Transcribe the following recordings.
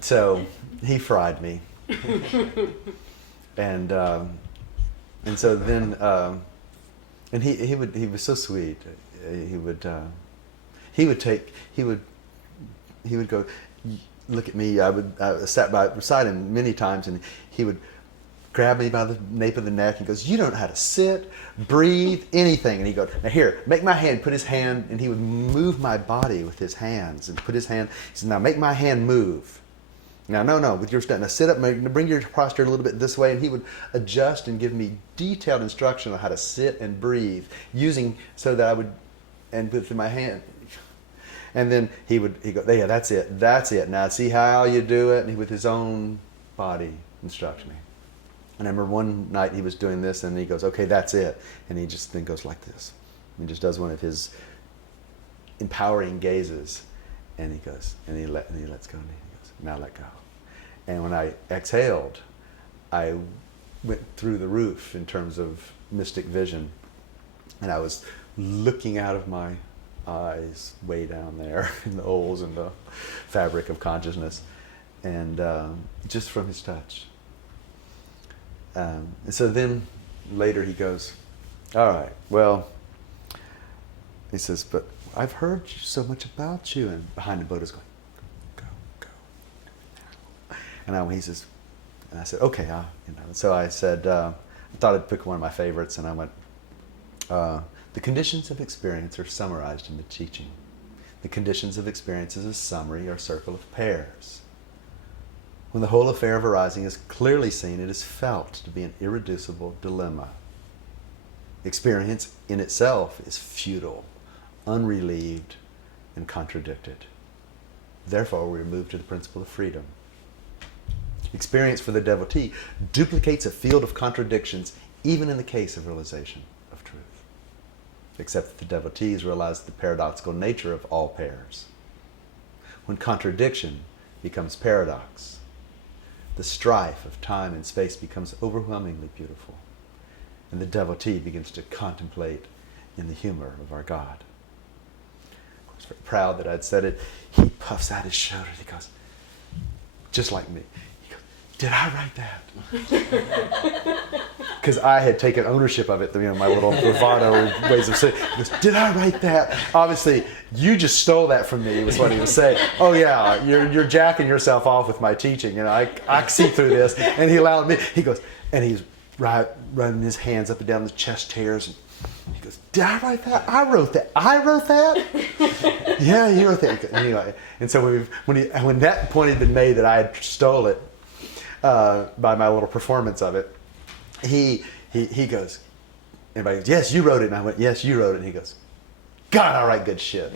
So he fried me. And so then, and he was so sweet. He would go look at me. I sat beside him many times, and he would grab me by the nape of the neck. He goes, "You don't know how to sit, breathe, anything." And he goes, "Now here, make my hand." Put his hand, and he would move my body with his hands, and put his hand. He said, "Now make my hand move." Now, no, with your stand. Now sit up, bring your posture a little bit this way, and he would adjust and give me detailed instruction on how to sit and breathe, using so that I would, and with my hand. And then he'd go, "Yeah, that's it. Now see how you do it," and he, with his own body, instruct me. And I remember one night he was doing this, and he goes, "Okay, that's it," and he just then goes like this, and just does one of his empowering gazes, and he goes, and he lets go, and he goes, "Now let go." And when I exhaled, I went through the roof in terms of mystic vision, and I was looking out of my eyes way down there in the holes in the fabric of consciousness, and just from his touch. And so then later he goes, "All right, well," he says, "but I've heard so much about you," and behind the boat is going, "Go. And he says, and I said, "Okay, So I said, I thought I'd pick one of my favorites, and I went, "The conditions of experience are summarized in the teaching. The conditions of experience as a summary or circle of pairs. When the whole affair of arising is clearly seen, it is felt to be an irreducible dilemma. Experience in itself is futile, unrelieved, and contradicted. Therefore, we move to the principle of freedom. Experience for the devotee duplicates a field of contradictions, even in the case of realization of truth. Except that the devotees realize the paradoxical nature of all pairs. When contradiction becomes paradox, the strife of time and space becomes overwhelmingly beautiful, and the devotee begins to contemplate in the humor of our God." I was very proud that I'd said it. He puffs out his shoulders. He goes, just like me. He goes, "Did I write that?" Because I had taken ownership of it, my little bravado ways of saying. He goes, "Did I write that? Obviously, you just stole that from me," was what he was saying. "Oh yeah, you're jacking yourself off with my teaching. I see through this." And he allowed me. He goes, and he's running his hands up and down the chest hairs. And he goes, "Did I write that? I wrote that. I wrote that?" "Yeah, you wrote that." Anyway, and so when that point had been made that I had stole it by my little performance of it, he goes, everybody goes, "Yes, you wrote it." And I went, "Yes, you wrote it." And he goes, "God, I write good shit."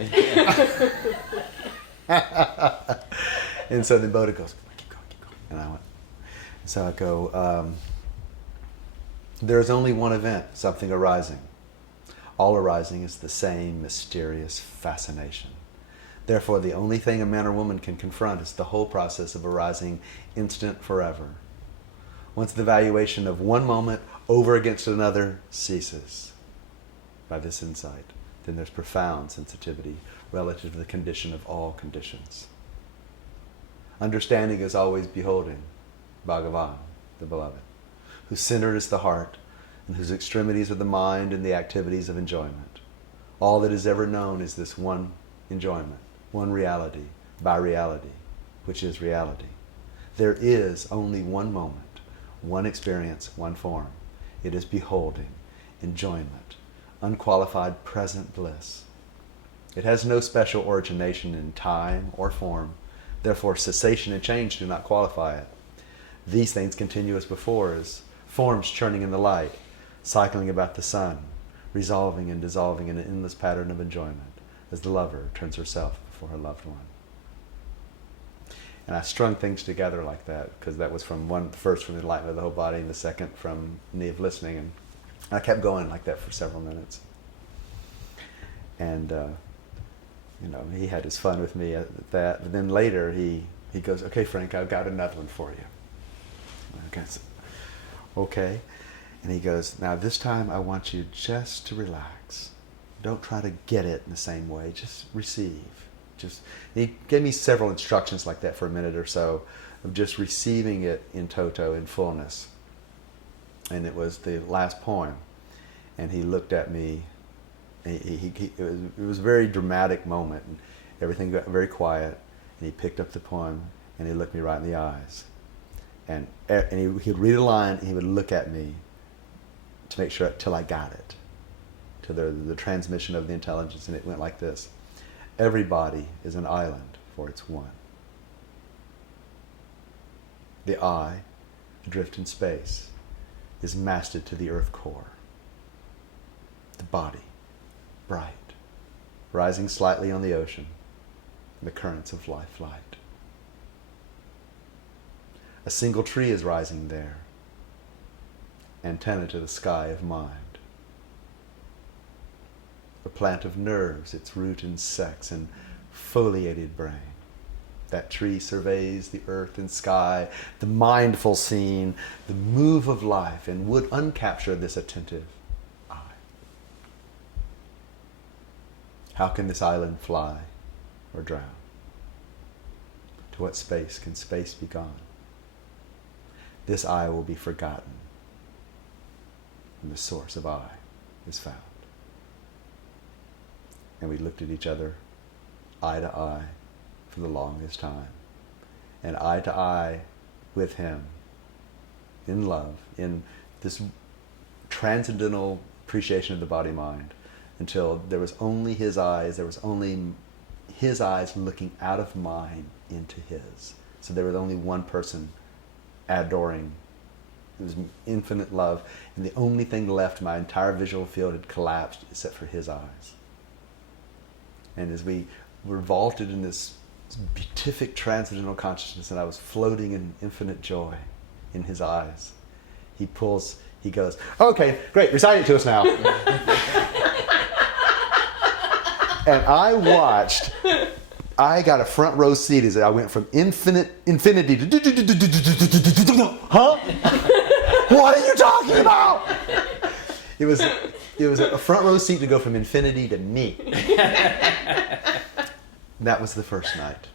And so then Boda goes, keep going. And I went, so I go, "There is only one event, something arising. All arising is the same mysterious fascination. Therefore, the only thing a man or woman can confront is the whole process of arising instant forever. Once the valuation of one moment over against another ceases by this insight, then there's profound sensitivity relative to the condition of all conditions. Understanding is always beholding Bhagavan, the beloved, whose center is the heart, and whose extremities are the mind and the activities of enjoyment. All that is ever known is this one enjoyment, one reality, by reality, which is reality. There is only one moment, one experience, one form. It is beholding, enjoyment, unqualified present bliss. It has no special origination in time or form. Therefore, cessation and change do not qualify it. These things continue as before, as forms churning in the light, cycling about the sun, resolving and dissolving in an endless pattern of enjoyment, as the lover turns herself before her loved one." And I strung things together like that, because that was first from the enlightenment of the whole body, and the second from need of listening. And I kept going like that for several minutes. And he had his fun with me at that. But then later he goes, "Okay, Frank, I've got another one for you." Okay. And he goes, "Now this time I want you just to relax. Don't try to get it in the same way. Just receive. He gave me several instructions like that for a minute or so, of just receiving it in toto, in fullness. And it was the last poem. And he looked at me. It was a very dramatic moment. And everything got very quiet. And he picked up the poem and he looked me right in the eyes. And he'd read a line and he would look at me to make sure, till I got it, to the transmission of the intelligence. And it went like this: everybody is an island, for it's one. The I, adrift in space, is masted to the earth core. The body, bright, rising slightly on the ocean, the currents of life light. A single tree is rising there, antenna to the sky of mind. A plant of nerves, its root in sex and foliated brain. That tree surveys the earth and sky, the mindful scene, the move of life, and would uncapture this attentive eye. How can this island fly or drown? To what space can space be gone? This I will be forgotten, and the source of I is found. And we looked at each other, eye to eye, for the longest time. And eye to eye with him, in love, in this transcendental appreciation of the body-mind, until there was only his eyes, there was only his eyes looking out of mine into his. So there was only one person adoring. It was infinite love, and the only thing left, my entire visual field had collapsed except for his eyes. And as we were vaulted in this beatific transcendental consciousness, and I was floating in infinite joy in his eyes, he goes, okay, great, recite it to us now. And I watched, I got a front row seat as I went from infinity to huh? What are you talking about? It was a front row seat to go from infinity to me. That was the first night.